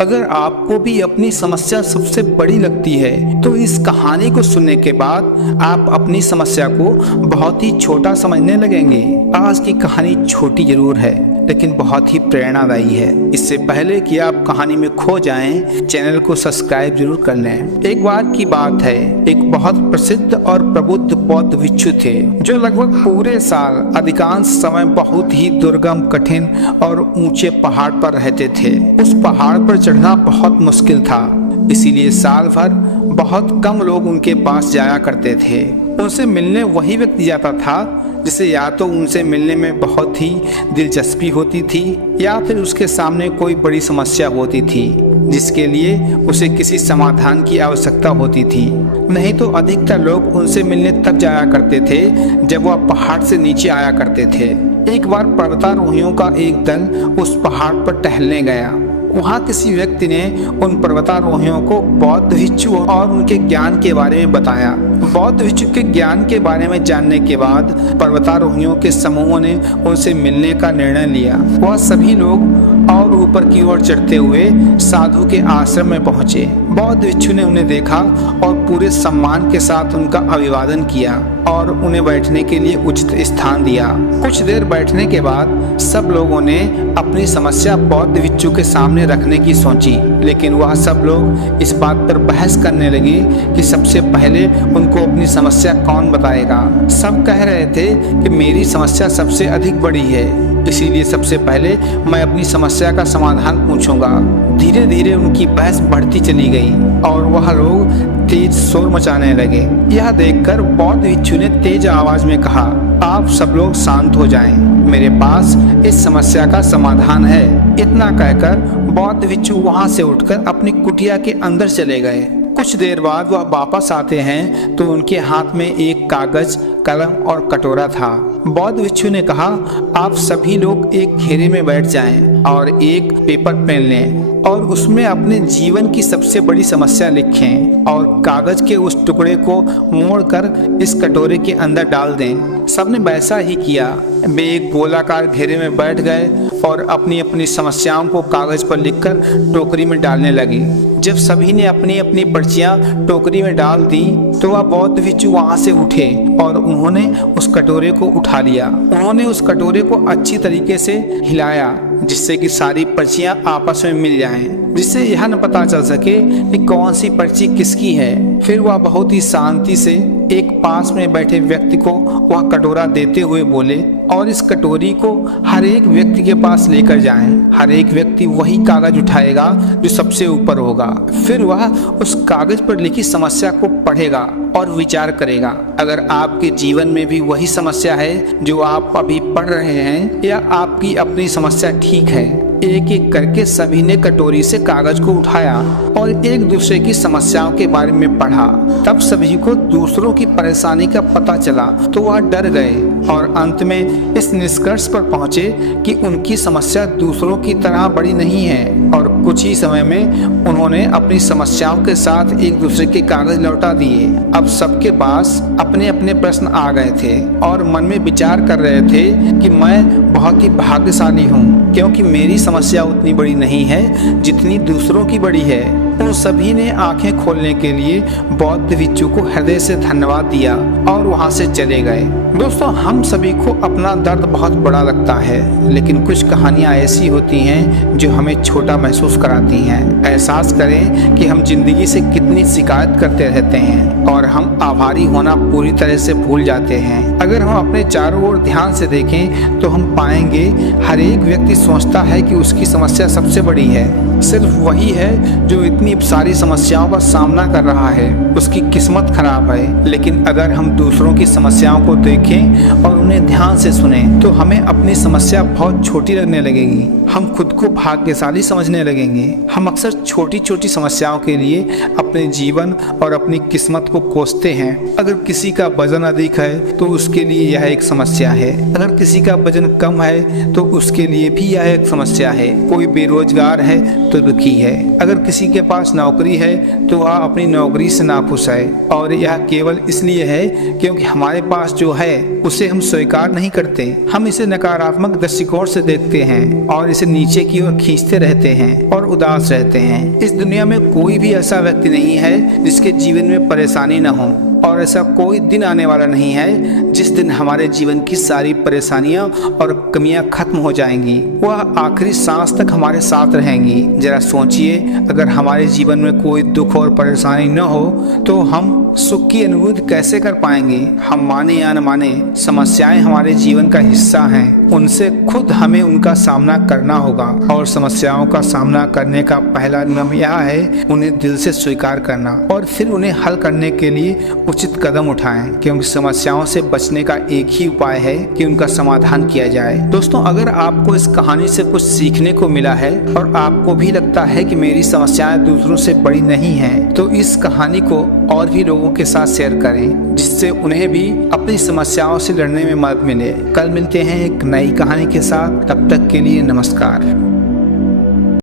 अगर आपको भी अपनी समस्या सबसे बड़ी लगती है तो इस कहानी को सुनने के बाद आप अपनी समस्या को बहुत ही छोटा समझने लगेंगे। आज की कहानी छोटी जरूर है लेकिन बहुत ही प्रेरणादायी है। इससे पहले कि आप कहानी में खो जाएं, चैनल को सब्सक्राइब जरूर कर लें। एक बार की बात है, एक बहुत प्रसिद्ध और प्रबुद्ध बौद्ध भिक्षु थे जो लगभग पूरे साल अधिकांश समय बहुत ही दुर्गम, कठिन और ऊंचे पहाड़ पर रहते थे। उस पहाड़ पर चढ़ना बहुत मुश्किल था, इसीलिए साल भर बहुत कम लोग उनके पास जाया करते थे। उनसे मिलने वही व्यक्ति जाता था जिसे या तो उनसे मिलने में बहुत ही दिलचस्पी होती थी या फिर उसके सामने कोई बड़ी समस्या होती थी जिसके लिए उसे किसी समाधान की आवश्यकता होती थी। नहीं तो अधिकतर लोग उनसे मिलने तब जाया करते थे जब वह पहाड़ से नीचे आया करते थे। एक बार पर्वतारोहियों का एक दल उस पहाड़ पर टहलने गया। वहाँ किसी व्यक्ति ने उन पर्वतारोहियों को बौद्ध भिक्षु और उनके ज्ञान के बारे में बताया। बौद्ध भिक्षु के ज्ञान के बारे में जानने के बाद पर्वतारोहियों के समूह ने उनसे मिलने का निर्णय लिया। वह सभी लोग और ऊपर की ओर चढ़ते हुए साधु के आश्रम में पहुंचे। बौद्ध भिक्षु ने उन्हें देखा और पूरे सम्मान के साथ उनका अभिवादन किया और उन्हें बैठने के लिए उचित स्थान दिया। कुछ देर बैठने के बाद सब लोगों ने अपनी समस्या बौद्ध भिक्षु के सामने रखने की सोची, लेकिन वह सब लोग इस बात पर बहस करने लगे कि सबसे पहले उनको अपनी समस्या कौन बताएगा। सब कह रहे थे कि मेरी समस्या सबसे अधिक बड़ी है, इसीलिए सबसे पहले मैं अपनी समस्या का समाधान पूछूंगा। धीरे धीरे उनकी बहस बढ़ती चली गई और वह लोग तेज शोर मचाने लगे। यह देखकर बौद्ध भिक्षु ने तेज आवाज में कहा, आप सब लोग शांत हो जाएं, मेरे पास इस समस्या का समाधान है। इतना कहकर बौद्ध भिक्षु वहां से उठकर अपनी कुटिया के अंदर चले गए। कुछ देर बाद वह वापस आते हैं तो उनके हाथ में एक कागज, कलम और कटोरा था। बौद्ध भिक्षु ने कहा, आप सभी लोग एक घेरे में बैठ जाएं और एक पेपर पेन लें और उसमें अपने जीवन की सबसे बड़ी समस्या लिखें और कागज के उस टुकड़े को मोड़कर इस कटोरे के अंदर डाल दें। सबने वैसा ही किया। वे एक गोलाकार घेरे में बैठ गए और अपनी अपनी समस्याओं को कागज पर लिखकर टोकरी में डालने लगे। जब सभी ने अपनी अपनी पर्चियां टोकरी में डाल दी तो वह बौद्ध भिक्षु वहां से उठे और उन्होंने उस कटोरे को उठा लिया। उन्होंने उस कटोरे को अच्छी तरीके से हिलाया जिससे कि सारी पर्चियां आपस में मिल जाएं, जिससे यह न पता चल सके कि कौन सी पर्ची किसकी है। फिर वह बहुत ही शांति से एक पास में बैठे व्यक्ति को वह कटोरा देते हुए बोले, और इस कटोरी को हर एक व्यक्ति के पास लेकर जाएं। हर एक व्यक्ति वही कागज उठाएगा जो सबसे ऊपर होगा। फिर वह उस कागज पर लिखी समस्या को पढ़ेगा और विचार करेगा। अगर आपके जीवन में भी वही समस्या है जो आप अभी पढ़ रहे हैं या आपकी अपनी समस्या ठीक है। एक एक करके सभी ने कटोरी से कागज को उठाया और एक दूसरे की समस्याओं के बारे में पढ़ा। तब सभी को दूसरों की परेशानी का पता चला तो वह डर गए और अंत में इस निष्कर्ष पर पहुंचे कि उनकी समस्या दूसरों की तरह बड़ी नहीं है। और कुछ ही समय में उन्होंने अपनी समस्याओं के साथ एक दूसरे के कागज लौटा दिए। अब सबके पास अपने अपने प्रश्न आ गए थे और मन में विचार कर रहे थे कि मैं बहुत ही भाग्यशाली हूँ क्योंकि मेरी समस्या उतनी बड़ी नहीं है जितनी दूसरों की बड़ी है। उन सभी ने आंखें खोलने के लिए बौद्ध भिक्षु को हृदय से धन्यवाद दिया और वहां से चले गए। दोस्तों, हम सभी को अपना दर्द बहुत बड़ा लगता है, लेकिन कुछ कहानियां ऐसी होती हैं जो हमें छोटा महसूस कराती हैं। एहसास करें कि हम जिंदगी से कितनी शिकायत करते रहते हैं और हम आभारी होना पूरी तरह से भूल जाते हैं। अगर हम अपने चारों ओर ध्यान से देखें तो हम पाएंगे हर एक व्यक्ति सोचता है कि उसकी समस्या सबसे बड़ी है। सिर्फ वही है जो इतनी सारी समस्याओं का सामना कर रहा है, उसकी किस्मत खराब है। लेकिन अगर हम दूसरों की समस्याओं को देखें और उन्हें ध्यान से सुने तो हमें अपनी समस्या बहुत छोटी लगने लगेगी। हम खुद को भाग्यशाली समझने लगेंगे। हम अक्सर छोटी छोटी समस्याओं के लिए अपने जीवन और अपनी किस्मत को कोसते हैं। अगर किसी का वजन अधिक है तो उसके लिए यह एक समस्या है। अगर किसी का वजन कम है तो उसके लिए भी यह एक समस्या समस्या है, कोई बेरोजगार है तो दुखी है, अगर किसी के पास नौकरी है तो वह अपनी नौकरी से नाखुश है, और यह केवल इसलिए है क्योंकि हमारे पास जो है उसे हम स्वीकार नहीं करते। हम इसे नकारात्मक दृष्टिकोण से देखते हैं और इसे नीचे की ओर खींचते रहते हैं और उदास रहते हैं। इस दुनिया में कोई भी ऐसा व्यक्ति नहीं है जिसके जीवन में परेशानी न हो, और ऐसा कोई दिन आने वाला नहीं है जिस दिन हमारे जीवन की सारी परेशानियां और कमियां खत्म हो जाएंगी, वह आखिरी सांस तक हमारे साथ रहेंगी। जरा सोचिए, अगर हमारे जीवन में कोई दुख और परेशानी न हो तो हम सुख की अनुभूति कैसे कर पाएंगे। हम माने या न माने, समस्याएं हमारे जीवन का हिस्सा हैं, उनसे खुद हमें उनका सामना करना होगा, और समस्याओं का सामना करने का पहला नियम यह है उन्हें दिल से स्वीकार करना और फिर उन्हें हल करने के लिए उचित कदम उठाएं, क्योंकि समस्याओं से बचने का एक ही उपाय है कि उनका समाधान किया जाए। दोस्तों, अगर आपको इस कहानी से कुछ सीखने को मिला है और आपको भी लगता है कि मेरी समस्याएं दूसरों से बड़ी नहीं हैं, तो इस कहानी को और भी लोगों के साथ शेयर करें, जिससे उन्हें भी अपनी समस्याओं से लड़ने में मदद मिले। कल मिलते हैं एक नई कहानी के साथ, तब तक के लिए नमस्कार।